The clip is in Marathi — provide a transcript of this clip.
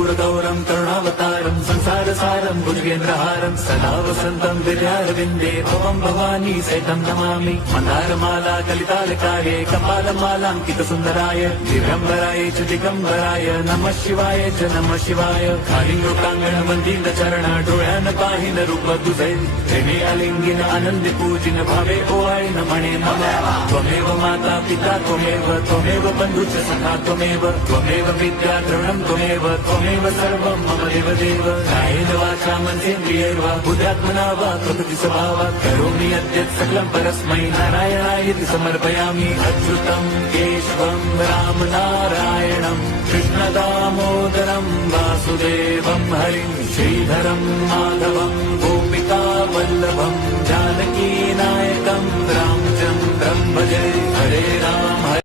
कर्पूरगौरं करुणावतारं संसारसारं भुजगेन्द्रहारं सदा वसन्तं विद्यारविन्दे भवं भवानी सहितं नमामि। मन्दारमाला कलितालकारे कपालमालाङ्कितसुन्दराय दिव्यम्बराय च दिगम्बराय नमः शिवाय च नमः शिवाय। कालिङ्गोकाङ्गणवन्दित चरण डोळ्यान पाहिन रूप तुझे प्रेमे अलिंगिन आनंदी पूजिन भावे ओवाळीन म्हणे नमः। त्वमेव माता पिता त्वमेव बन्धुश्च सखा त्वमेव विद्या द्रविणं त्वमेव सर्वं मम देवदेव। कायेन वाचा मनसेन्द्रियैर्वा बुद्ध्यात्मना वा प्रकृति स्वभावात् करोमि यद्यत् सकलं परस्मै नारायणायेति समर्पयामि। अच्युतं केशवं राम नारायणं कृष्णदामोदरं वासुदेवं हरिं श्रीधरं माधवं गोपिका वल्लभं जानकी नायकं रामचन्द्रं भजे। हरे राम